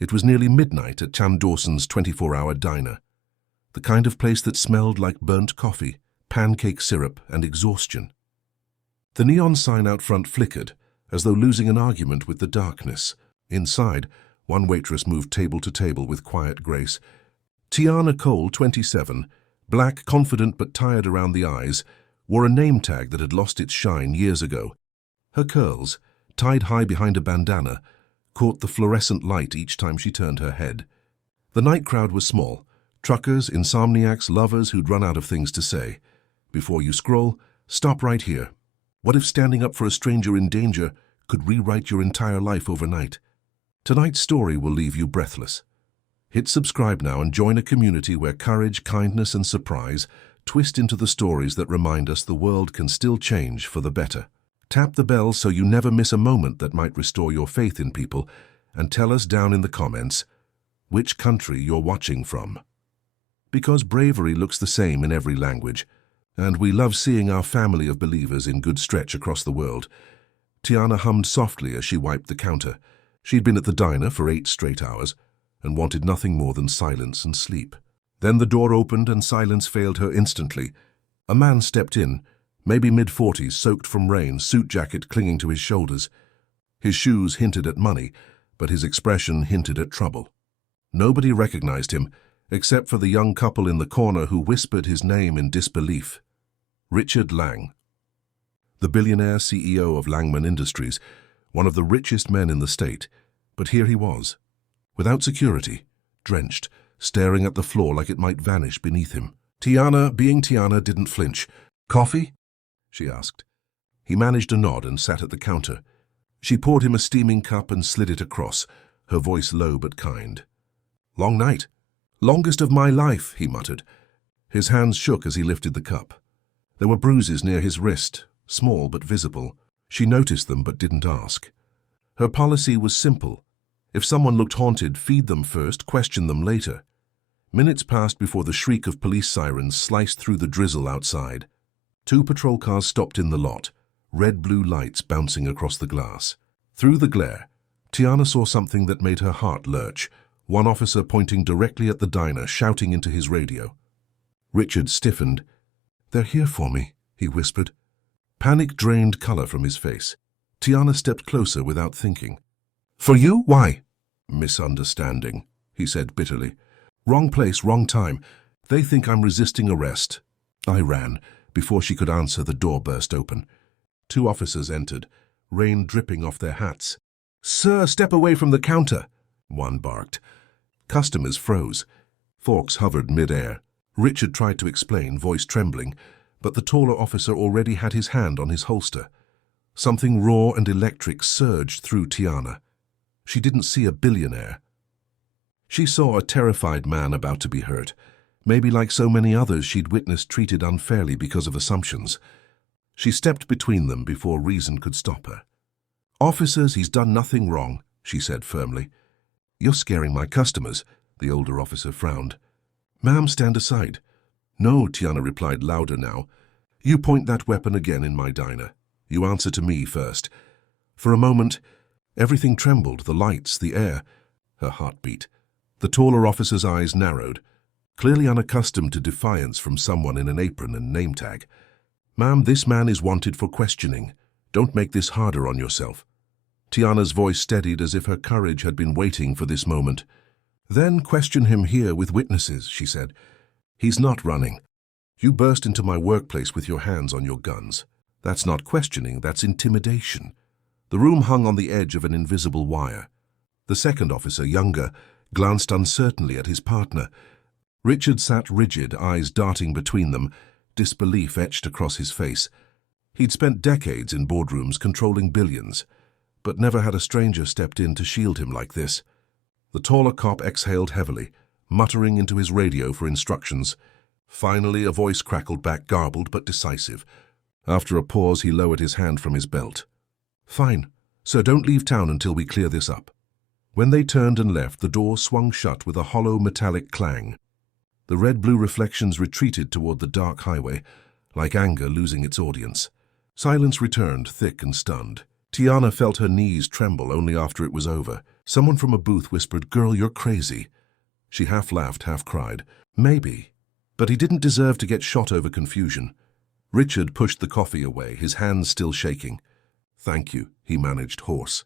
It was nearly midnight at Chan Dawson's 24-hour diner, the kind of place that smelled like burnt coffee, pancake syrup, and exhaustion. The neon sign out front flickered, as though losing an argument with the darkness. Inside, one waitress moved table to table with quiet grace. Tiana Cole, 27, black, confident but tired around the eyes, wore a name tag that had lost its shine years ago. Her curls, tied high behind a bandana, caught the fluorescent light each time she turned her head. The night crowd was small. Truckers, insomniacs, lovers who'd run out of things to say. Before you scroll, stop right here. What if standing up for a stranger in danger could rewrite your entire life overnight? Tonight's story will leave you breathless. Hit subscribe now and join a community where courage, kindness, and surprise twist into the stories that remind us the world can still change for the better. Tap the bell so you never miss a moment that might restore your faith in people, and tell us down in the comments which country you're watching from. Because bravery looks the same in every language, and we love seeing our family of believers in good stretch across the world. Tiana hummed softly as she wiped the counter. She'd been at the diner for 8 straight hours and wanted nothing more than silence and sleep. Then the door opened and silence failed her instantly. A man stepped in, maybe mid-40s, soaked from rain, suit jacket clinging to his shoulders. His shoes hinted at money, but his expression hinted at trouble. Nobody recognized him, except for the young couple in the corner who whispered his name in disbelief. Richard Lang. The billionaire CEO of Langman Industries, one of the richest men in the state, but here he was, without security, drenched, staring at the floor like it might vanish beneath him. Tiana, being Tiana, didn't flinch. "Coffee?" she asked. He managed a nod and sat at the counter. She poured him a steaming cup and slid it across, her voice low but kind. "Long night. Longest of my life," he muttered. His hands shook as he lifted the cup. There were bruises near his wrist, small but visible. She noticed them but didn't ask. Her policy was simple. If someone looked haunted, feed them first, question them later. Minutes passed before the shriek of police sirens sliced through the drizzle outside. 2 patrol cars stopped in the lot, red-blue lights bouncing across the glass. Through the glare, Tiana saw something that made her heart lurch. One officer pointing directly at the diner, shouting into his radio. Richard stiffened. "They're here for me," he whispered. Panic drained color from his face. Tiana stepped closer without thinking. "For you? Why?" "Misunderstanding," he said bitterly. "Wrong place, wrong time. They think I'm resisting arrest." I ran. Before she could answer, the door burst open. 2 officers entered, rain dripping off their hats. "Sir, step away from the counter," one barked. Customers froze. Forks hovered mid-air. Richard tried to explain, voice trembling, but the taller officer already had his hand on his holster. Something raw and electric surged through Tiana. She didn't see a billionaire. She saw a terrified man about to be hurt, maybe like so many others she'd witnessed treated unfairly because of assumptions. She stepped between them before reason could stop her. "Officers, he's done nothing wrong," she said firmly. "You're scaring my customers," the older officer frowned. "Ma'am, stand aside." "No," Tiana replied louder now. "You point that weapon again in my diner. You answer to me first." For a moment, everything trembled, the lights, the air. Her heart beat. The taller officer's eyes narrowed, clearly unaccustomed to defiance from someone in an apron and name tag. "Ma'am, this man is wanted for questioning. Don't make this harder on yourself." Tiana's voice steadied as if her courage had been waiting for this moment. "Then question him here with witnesses," she said. "He's not running. You burst into my workplace with your hands on your guns. That's not questioning, that's intimidation." The room hung on the edge of an invisible wire. The second officer, younger, glanced uncertainly at his partner. Richard sat rigid, eyes darting between them, disbelief etched across his face. He'd spent decades in boardrooms controlling billions, but never had a stranger stepped in to shield him like this. The taller cop exhaled heavily, muttering into his radio for instructions. Finally, a voice crackled back, garbled but decisive. After a pause, he lowered his hand from his belt. "Fine, so don't leave town until we clear this up." When they turned and left, the door swung shut with a hollow metallic clang. The red-blue reflections retreated toward the dark highway, like anger losing its audience. Silence returned, thick and stunned. Tiana felt her knees tremble only after it was over. Someone from a booth whispered, "Girl, you're crazy." She half laughed, half cried. Maybe. But he didn't deserve to get shot over confusion. Richard pushed the coffee away, his hands still shaking. "Thank you," he managed, hoarse.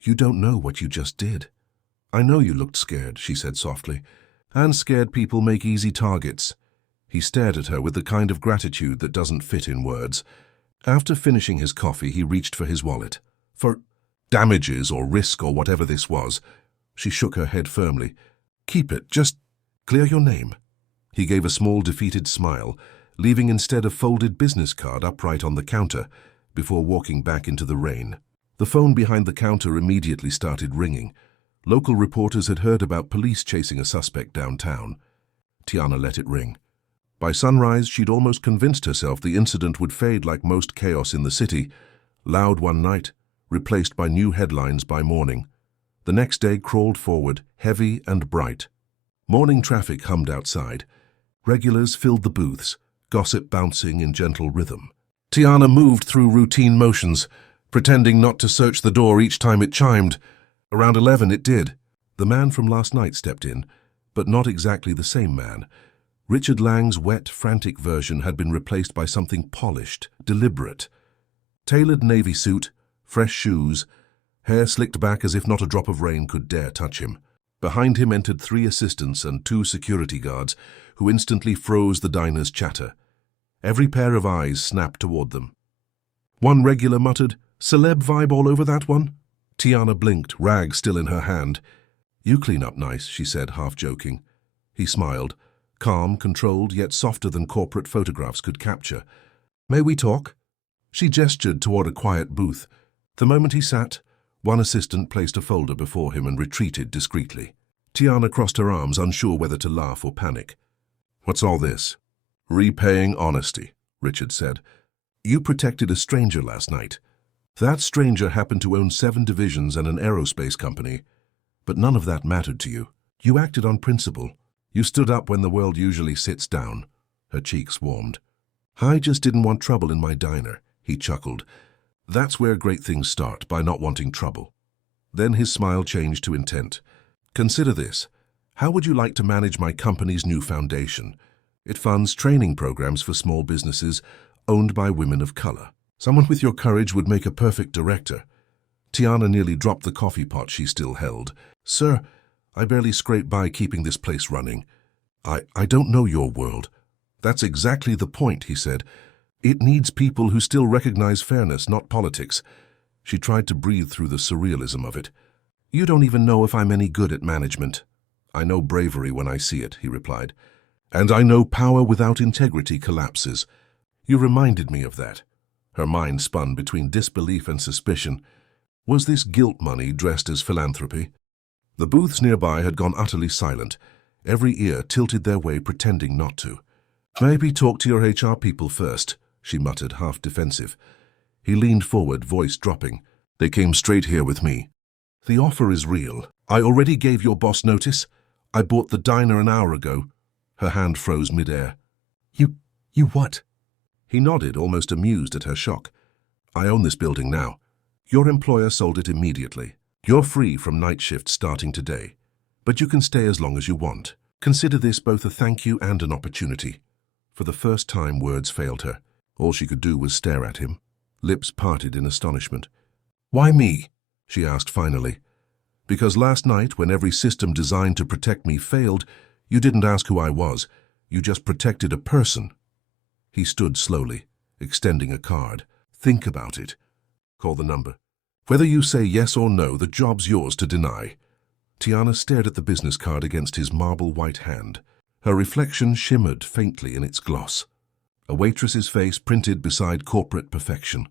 "You don't know what you just did." "I know you looked scared," she said softly. "And scared people make easy targets." He stared at her with the kind of gratitude that doesn't fit in words. After finishing his coffee, he reached for his wallet. "For damages or risk or whatever this was." She shook her head firmly. "Keep it, just clear your name." He gave a small defeated smile, leaving instead a folded business card upright on the counter, before walking back into the rain. The phone behind the counter immediately started ringing. Local reporters had heard about police chasing a suspect downtown. Tiana let it ring. By sunrise, she'd almost convinced herself the incident would fade like most chaos in the city, loud one night, replaced by new headlines by morning. The next day crawled forward, heavy and bright. Morning traffic hummed outside. Regulars filled the booths, gossip bouncing in gentle rhythm. Tiana moved through routine motions, pretending not to search the door each time it chimed. Around 11 it did. The man from last night stepped in, but not exactly the same man. Richard Lang's wet, frantic version had been replaced by something polished, deliberate. Tailored navy suit, fresh shoes, hair slicked back as if not a drop of rain could dare touch him. Behind him entered 3 assistants and 2 security guards, who instantly froze the diner's chatter. Every pair of eyes snapped toward them. One regular muttered, "Celeb vibe all over that one?" Tiana blinked, rag still in her hand. "You clean up nice," she said, half joking. He smiled, calm, controlled, yet softer than corporate photographs could capture. "May we talk?" She gestured toward a quiet booth. The moment he sat, one assistant placed a folder before him and retreated discreetly. Tiana crossed her arms, unsure whether to laugh or panic. "What's all this?" "Repaying honesty," Richard said. "You protected a stranger last night. That stranger happened to own 7 divisions and an aerospace company. But none of that mattered to you. You acted on principle. You stood up when the world usually sits down." Her cheeks warmed. "I just didn't want trouble in my diner," he chuckled. "That's where great things start, by not wanting trouble." Then his smile changed to intent. "Consider this. How would you like to manage my company's new foundation? It funds training programs for small businesses owned by women of color. Someone with your courage would make a perfect director." Tiana nearly dropped the coffee pot she still held. "Sir, I barely scrape by keeping this place running. I don't know your world." "That's exactly the point," he said. "It needs people who still recognize fairness, not politics." She tried to breathe through the surrealism of it. "You don't even know if I'm any good at management." "I know bravery when I see it," he replied. "And I know power without integrity collapses." "You reminded me of that." Her mind spun between disbelief and suspicion. Was this guilt money dressed as philanthropy? The booths nearby had gone utterly silent, every ear tilted their way, pretending not to. "Maybe talk to your HR people first," she muttered, half defensive. He leaned forward, voice dropping. "They came straight here with me. The offer is real. I already gave your boss notice. I bought the diner an hour ago." Her hand froze midair. You what?" He nodded, almost amused at her shock. "I own this building now. Your employer sold it immediately. You're free from night shift starting today. But you can stay as long as you want. Consider this both a thank you and an opportunity." For the first time, words failed her. All she could do was stare at him, lips parted in astonishment. "Why me?" she asked finally. "Because last night, when every system designed to protect me failed, you didn't ask who I was. You just protected a person." He stood slowly, extending a card. "Think about it. Call the number. Whether you say yes or no, the job's yours to deny." Tiana stared at the business card against his marble white hand. Her reflection shimmered faintly in its gloss. A waitress's face printed beside corporate perfection.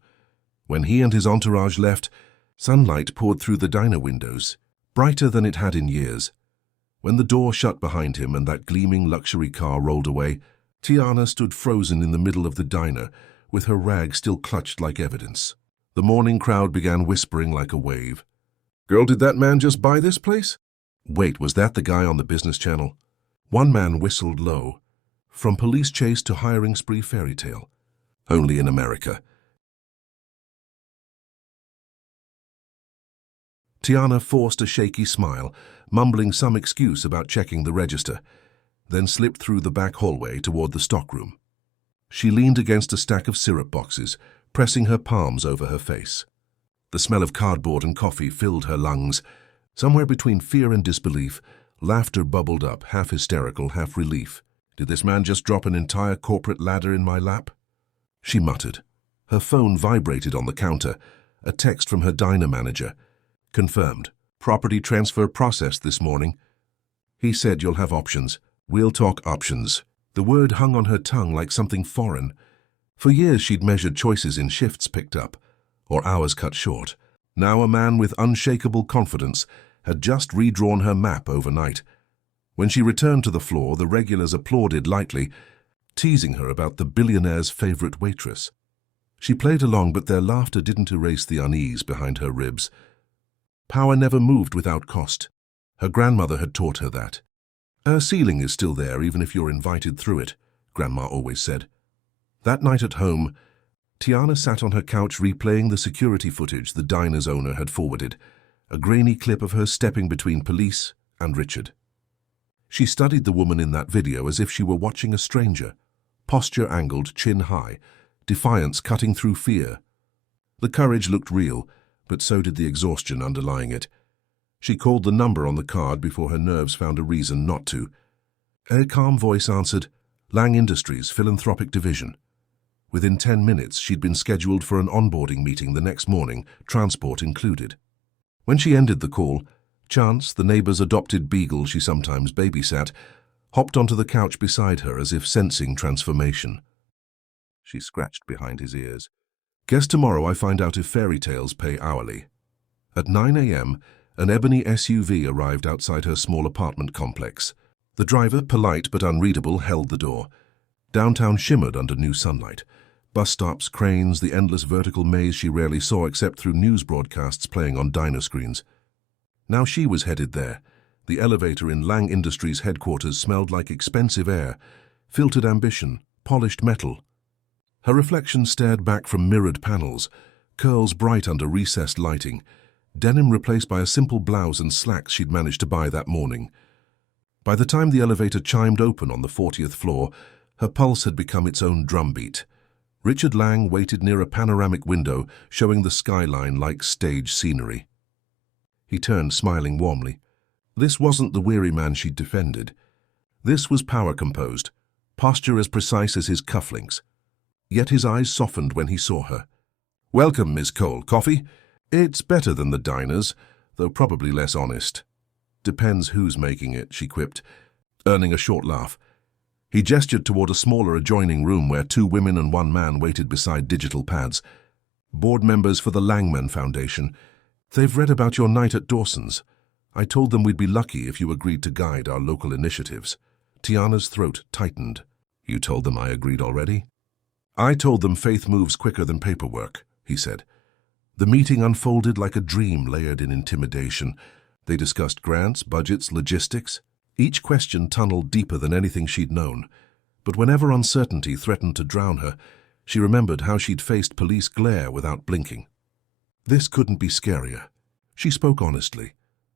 When he and his entourage left, sunlight poured through the diner windows, brighter than it had in years. When the door shut behind him and that gleaming luxury car rolled away, Tiana stood frozen in the middle of the diner, with her rag still clutched like evidence. The morning crowd began whispering like a wave. "Girl, did that man just buy this place?" "Wait, was that the guy on the business channel?" One man whistled low. "From police chase to hiring spree fairy tale. Only in America." Tiana forced a shaky smile, mumbling some excuse about checking the register, then slipped through the back hallway toward the stockroom. She leaned against a stack of syrup boxes, pressing her palms over her face. The smell of cardboard and coffee filled her lungs. Somewhere between fear and disbelief, laughter bubbled up, half hysterical, half relief. Did this man just drop an entire corporate ladder in my lap? She muttered. Her phone vibrated on the counter, a text from her diner manager. Confirmed. Property transfer processed this morning. He said you'll have options. We'll talk options. The word hung on her tongue like something foreign. For years she'd measured choices in shifts picked up, or hours cut short. Now a man with unshakable confidence had just redrawn her map overnight. When she returned to the floor, the regulars applauded lightly, teasing her about the billionaire's favorite waitress. She played along, but their laughter didn't erase the unease behind her ribs. Power never moved without cost. Her grandmother had taught her that. A ceiling is still there even if you're invited through it, Grandma always said. That night at home, Tiana sat on her couch replaying the security footage the diner's owner had forwarded, a grainy clip of her stepping between police and Richard. She studied the woman in that video as if she were watching a stranger, posture angled, chin high, defiance cutting through fear. The courage looked real, but so did the exhaustion underlying it. She called the number on the card before her nerves found a reason not to. A calm voice answered, Lang Industries, Philanthropic Division. Within 10 minutes, she'd been scheduled for an onboarding meeting the next morning, transport included. When she ended the call, Chance, the neighbor's adopted beagle she sometimes babysat, hopped onto the couch beside her as if sensing transformation. She scratched behind his ears. Guess tomorrow I find out if fairy tales pay hourly. At 9 a.m., an ebony SUV arrived outside her small apartment complex. The driver, polite but unreadable, held the door. Downtown shimmered under new sunlight. Bus stops, cranes, the endless vertical maze she rarely saw except through news broadcasts playing on diner screens. Now she was headed there. The elevator in Lang Industries headquarters smelled like expensive air, filtered ambition, polished metal. Her reflection stared back from mirrored panels, curls bright under recessed lighting, denim replaced by a simple blouse and slacks she'd managed to buy that morning. By the time the elevator chimed open on the 40th floor, her pulse had become its own drumbeat. Richard Lang waited near a panoramic window, showing the skyline like stage scenery. He turned, smiling warmly. This wasn't the weary man she'd defended. This was power composed, posture as precise as his cufflinks. Yet his eyes softened when he saw her. "Welcome, Miss Cole. Coffee? It's better than the diners, though probably less honest." "Depends who's making it," she quipped, earning a short laugh. He gestured toward a smaller adjoining room where 2 women and 1 man waited beside digital pads. "Board members for the Langman Foundation. They've read about your night at Dawson's. I told them we'd be lucky if you agreed to guide our local initiatives." Tiana's throat tightened. "You told them I agreed already?" "I told them faith moves quicker than paperwork," he said. The meeting unfolded like a dream layered in intimidation. They discussed grants, budgets, logistics. Each question tunneled deeper than anything she'd known. But whenever uncertainty threatened to drown her, she remembered how she'd faced police glare without blinking. This couldn't be scarier. She spoke honestly,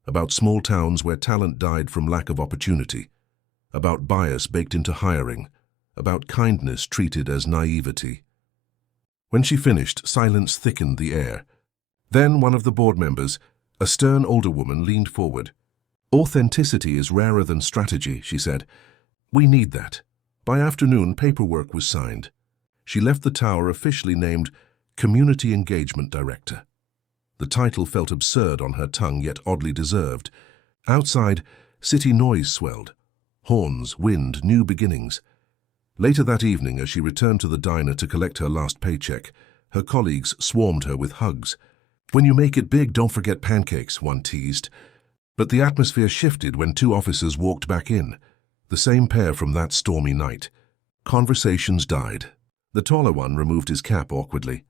about small towns where talent died from lack of opportunity, about bias baked into hiring, about kindness treated as naivety. When she finished, silence thickened the air. Then one of the board members, a stern older woman, leaned forward. "Authenticity is rarer than strategy," she said. "We need that." By afternoon, paperwork was signed. She left the tower officially named Community Engagement Director. The title felt absurd on her tongue, yet oddly deserved. Outside, city noise swelled. Horns, wind, new beginnings. Later that evening, as she returned to the diner to collect her last paycheck, her colleagues swarmed her with hugs. "When you make it big, don't forget pancakes," one teased. But the atmosphere shifted when 2 officers walked back in, the same pair from that stormy night. Conversations died. The taller one removed his cap awkwardly.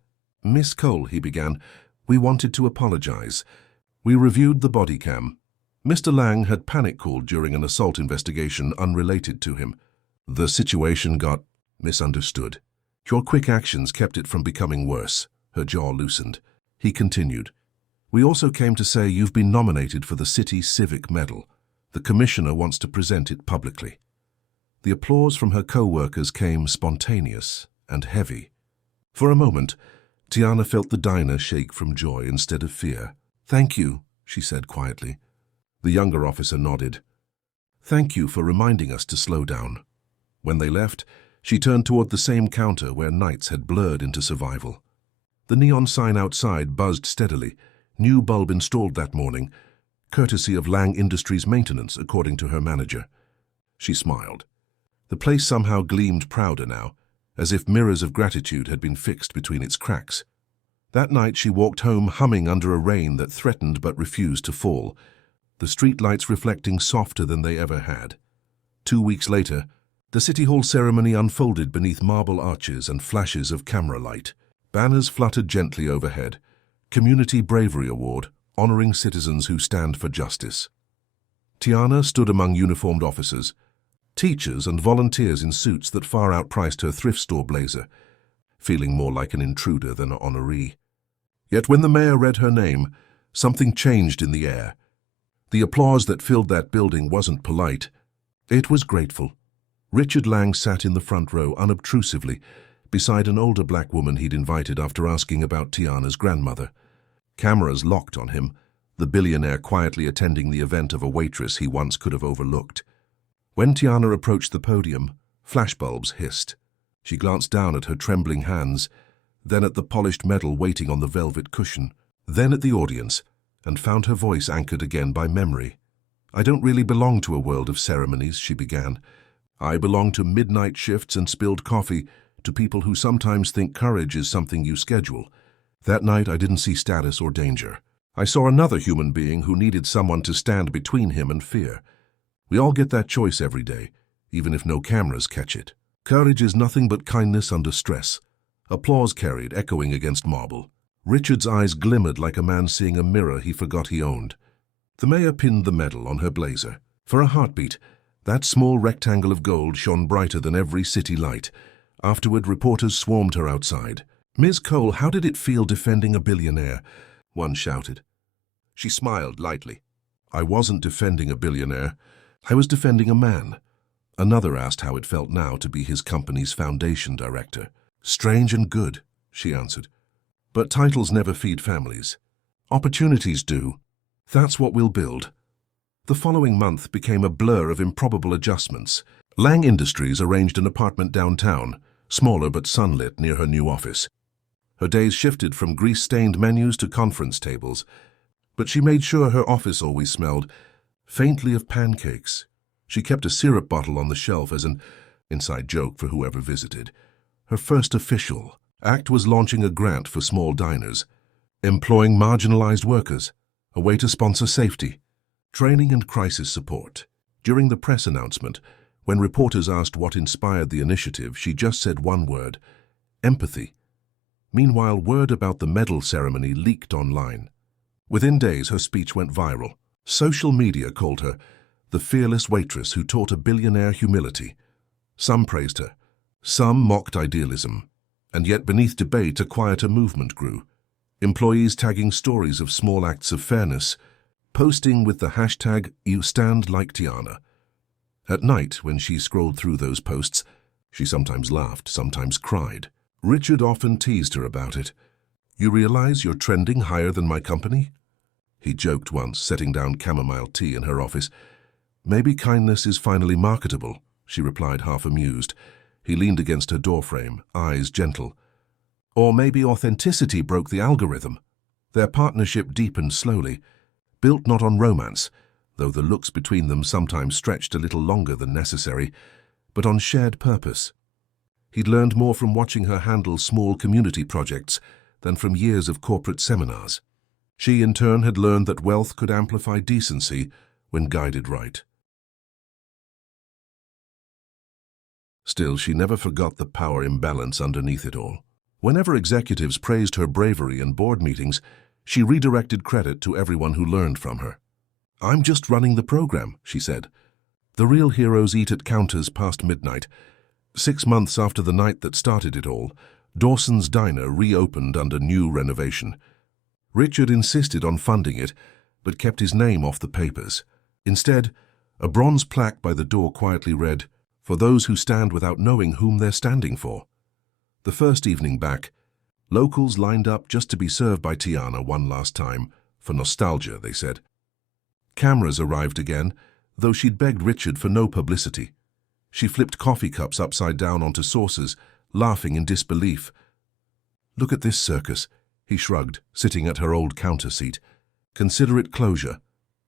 "Miss Cole," he began, "we wanted to apologize. We reviewed the body cam. Mr. Lang had panic-called during an assault investigation unrelated to him. The situation got misunderstood. Your quick actions kept it from becoming worse." Her jaw loosened. He continued, We also came to say you've been nominated for the City Civic Medal. The commissioner wants to present it publicly." The applause from her co-workers came spontaneous and heavy. For a moment, Tiana felt the diner shake from joy instead of fear. "Thank you," she said quietly. The younger officer nodded. "Thank you for reminding us to slow down." When they left, she turned toward the same counter where nights had blurred into survival. The neon sign outside buzzed steadily. New bulb installed that morning, courtesy of Lang Industries maintenance, according to her manager. She smiled. The place somehow gleamed prouder now, as if mirrors of gratitude had been fixed between its cracks. That night she walked home humming under a rain that threatened but refused to fall, the streetlights reflecting softer than they ever had. 2 weeks later, the City Hall ceremony unfolded beneath marble arches and flashes of camera light. Banners fluttered gently overhead. Community Bravery Award, honoring citizens who stand for justice. Tiana stood among uniformed officers, teachers and volunteers in suits that far outpriced her thrift store blazer, feeling more like an intruder than an honoree. Yet when the mayor read her name, something changed in the air. The applause that filled that building wasn't polite. It was grateful. Richard Lang sat in the front row unobtrusively, beside an older black woman he'd invited after asking about Tiana's grandmother. Cameras locked on him, the billionaire quietly attending the event of a waitress he once could have overlooked. When Tiana approached the podium, flashbulbs hissed. She glanced down at her trembling hands, then at the polished medal waiting on the velvet cushion, then at the audience, and found her voice anchored again by memory. "I don't really belong to a world of ceremonies," she began. "I belong to midnight shifts and spilled coffee, to people who sometimes think courage is something you schedule." That night I didn't see status or danger. I saw another human being who needed someone to stand between him and fear. We all get that choice every day, even if no cameras catch it. Courage is nothing but kindness under stress. Applause carried, echoing against marble. Richard's eyes glimmered like a man seeing a mirror he forgot he owned. The mayor pinned the medal on her blazer. For a heartbeat, that small rectangle of gold shone brighter than every city light. Afterward, reporters swarmed her outside. "Ms. Cole, how did it feel defending a billionaire?" one shouted. She smiled lightly. "I wasn't defending a billionaire. I was defending a man." Another asked how it felt now to be his company's foundation director. "Strange and good," she answered. "But titles never feed families. Opportunities do. That's what we'll build." The following month became a blur of improbable adjustments. Lang Industries arranged an apartment downtown, smaller but sunlit near her new office. Her days shifted from grease-stained menus to conference tables, but she made sure her office always smelled faintly of pancakes. She kept a syrup bottle on the shelf as an inside joke for whoever visited. Her first official act was launching a grant for small diners, employing marginalized workers, a way to sponsor safety, training and crisis support. During the press announcement, when reporters asked what inspired the initiative, she just said one word: empathy. Meanwhile, word about the medal ceremony leaked online. Within days, her speech went viral. Social media called her the fearless waitress who taught a billionaire humility. Some praised her, some mocked idealism, and yet beneath debate a quieter movement grew. Employees tagging stories of small acts of fairness, posting with the hashtag #YouStandLikeTiana. At night, when she scrolled through those posts, she sometimes laughed, sometimes cried. Richard often teased her about it. "You realize you're trending higher than my company?" He joked once, setting down chamomile tea in her office. "Maybe kindness is finally marketable," she replied, half amused. He leaned against her doorframe, eyes gentle. "Or maybe authenticity broke the algorithm." Their partnership deepened slowly, built not on romance, though the looks between them sometimes stretched a little longer than necessary, but on shared purpose. He'd learned more from watching her handle small community projects than from years of corporate seminars. She, in turn, had learned that wealth could amplify decency when guided right. Still, she never forgot the power imbalance underneath it all. Whenever executives praised her bravery in board meetings, she redirected credit to everyone who learned from her. "I'm just running the program," she said. The real heroes eat at counters past midnight. 6 months after the night that started it all, Dawson's Diner reopened under new renovation. Richard insisted on funding it, but kept his name off the papers. Instead, a bronze plaque by the door quietly read, "For those who stand without knowing whom they're standing for." The first evening back, locals lined up just to be served by Tiana one last time, for nostalgia, they said. Cameras arrived again, though she'd begged Richard for no publicity. She flipped coffee cups upside down onto saucers, laughing in disbelief. "Look at this circus," he shrugged, sitting at her old counter seat. "Consider it closure."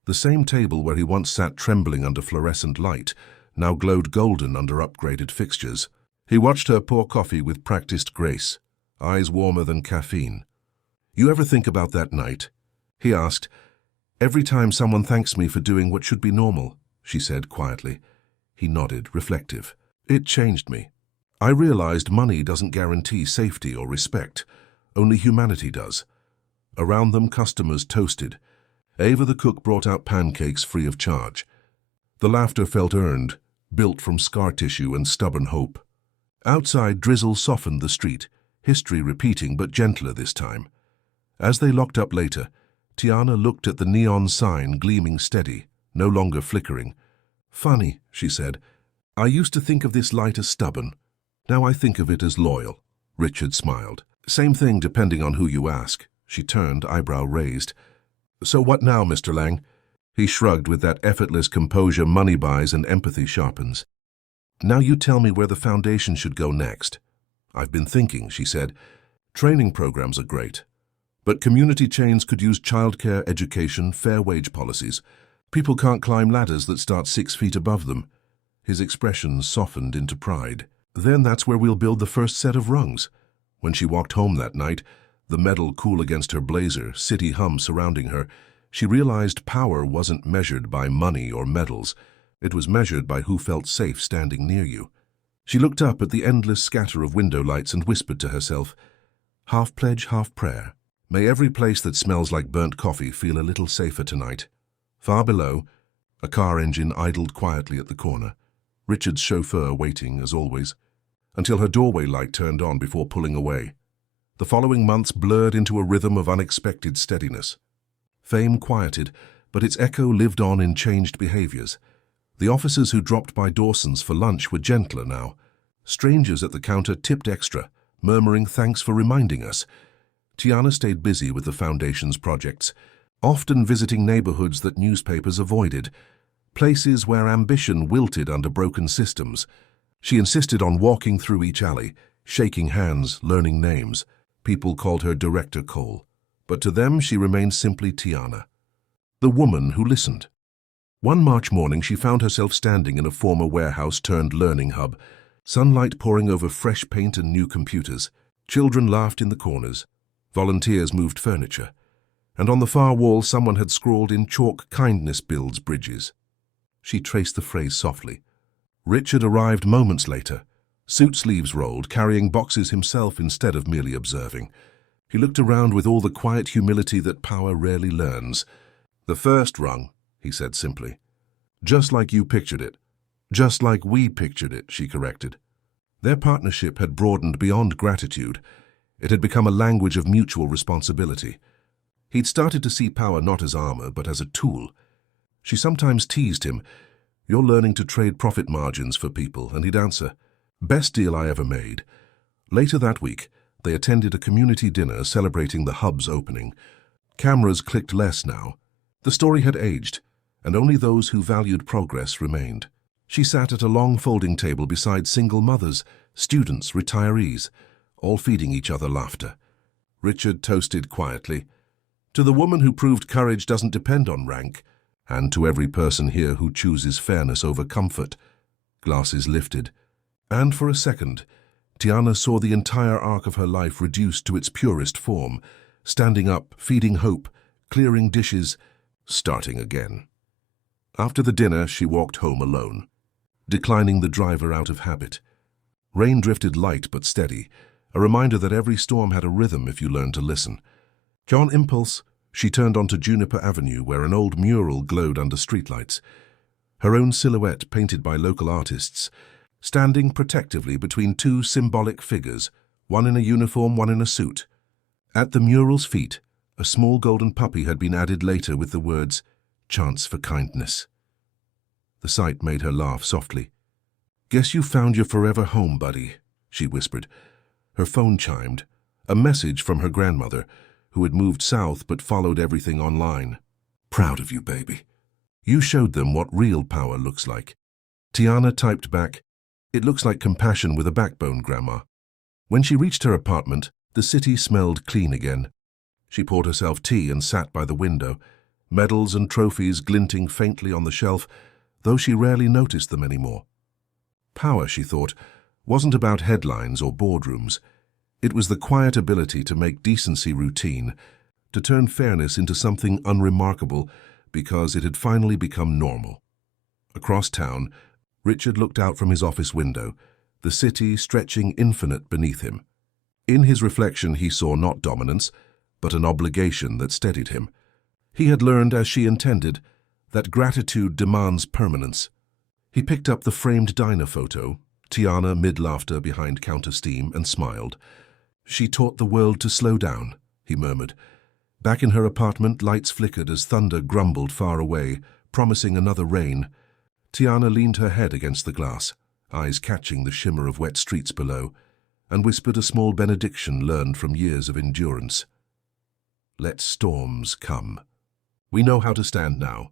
The same table where he once sat trembling under fluorescent light now glowed golden under upgraded fixtures. He watched her pour coffee with practiced grace, eyes warmer than caffeine. "You ever think about that night?" he asked. "Every time someone thanks me for doing what should be normal," she said quietly. He nodded, reflective. "It changed me. I realized money doesn't guarantee safety or respect. Only humanity does." Around them, customers toasted. Ava the cook brought out pancakes free of charge. The laughter felt earned, built from scar tissue and stubborn hope. Outside, drizzle softened the street, history repeating but gentler this time. As they locked up later, Tiana looked at the neon sign gleaming steady, no longer flickering. "Funny," she said. "I used to think of this light as stubborn. Now I think of it as loyal." Richard smiled. "Same thing depending on who you ask." She turned, eyebrow raised. "So what now, Mr. Lang?" He shrugged with that effortless composure money buys and empathy sharpens. "Now you tell me where the foundation should go next." "I've been thinking," she said. "Training programs are great. But community chains could use childcare, education, fair wage policies. People can't climb ladders that start 6 feet above them." His expression softened into pride. "Then that's where we'll build the first set of rungs." When she walked home that night, the metal cool against her blazer, city hum surrounding her, she realized power wasn't measured by money or medals. It was measured by who felt safe standing near you. She looked up at the endless scatter of window lights and whispered to herself, "Half pledge, half prayer. May every place that smells like burnt coffee feel a little safer tonight." Far below, a car engine idled quietly at the corner, Richard's chauffeur waiting, as always, until her doorway light turned on before pulling away. The following months blurred into a rhythm of unexpected steadiness. Fame quieted, but its echo lived on in changed behaviors. The officers who dropped by Dawson's for lunch were gentler now. Strangers at the counter tipped extra, murmuring thanks for reminding us. Tiana stayed busy with the Foundation's projects, often visiting neighborhoods that newspapers avoided, places where ambition wilted under broken systems. She insisted on walking through each alley, shaking hands, learning names. People called her Director Cole, but to them she remained simply Tiana, the woman who listened. One March morning she found herself standing in a former warehouse-turned-learning hub, sunlight pouring over fresh paint and new computers. Children laughed in the corners. Volunteers moved furniture. And on the far wall someone had scrawled in chalk, "Kindness builds bridges." She traced the phrase softly. Richard arrived moments later, suit sleeves rolled, carrying boxes himself instead of merely observing. He looked around with all the quiet humility that power rarely learns. "The first rung," he said simply. "Just like you pictured it." "Just like we pictured it," she corrected. Their partnership had broadened beyond gratitude. It had become a language of mutual responsibility. He'd started to see power not as armor, but as a tool. She sometimes teased him, "You're learning to trade profit margins for people," and he'd answer, "Best deal I ever made." Later that week, they attended a community dinner celebrating the hub's opening. Cameras clicked less now. The story had aged, and only those who valued progress remained. She sat at a long folding table beside single mothers, students, retirees, all feeding each other laughter. Richard toasted quietly, "To the woman who proved courage doesn't depend on rank, and to every person here who chooses fairness over comfort." Glasses lifted. And for a second, Tiana saw the entire arc of her life reduced to its purest form, standing up, feeding hope, clearing dishes, starting again. After the dinner, she walked home alone, declining the driver out of habit. Rain drifted light but steady, a reminder that every storm had a rhythm if you learned to listen. On impulse, she turned onto Juniper Avenue, where an old mural glowed under streetlights. Her own silhouette painted by local artists, standing protectively between two symbolic figures, one in a uniform, one in a suit. At the mural's feet, A small golden puppy had been added later with the words, "Chance for kindness." The sight made her laugh softly. "Guess you found your forever home, buddy," she whispered. Her phone chimed, a message from her grandmother, who had moved south but followed everything online. "Proud of you, baby. You showed them what real power looks like." Tiana typed back, "It looks like compassion with a backbone, Grandma." When she reached her apartment, the city smelled clean again. She poured herself tea and sat by the window, medals and trophies glinting faintly on the shelf, though she rarely noticed them anymore. Power, she thought, wasn't about headlines or boardrooms. It was the quiet ability to make decency routine, to turn fairness into something unremarkable because it had finally become normal. Across town, Richard looked out from his office window, the city stretching infinite beneath him. In his reflection he saw not dominance, but an obligation that steadied him. He had learned, as she intended, that gratitude demands permanence. He picked up the framed diner photo, Tiana mid-laughter behind counter steam, and smiled. "She taught the world to slow down," he murmured. Back in her apartment, lights flickered as thunder grumbled far away, promising another rain. Tiana leaned her head against the glass, eyes catching the shimmer of wet streets below, and whispered a small benediction learned from years of endurance. "Let storms come. We know how to stand now."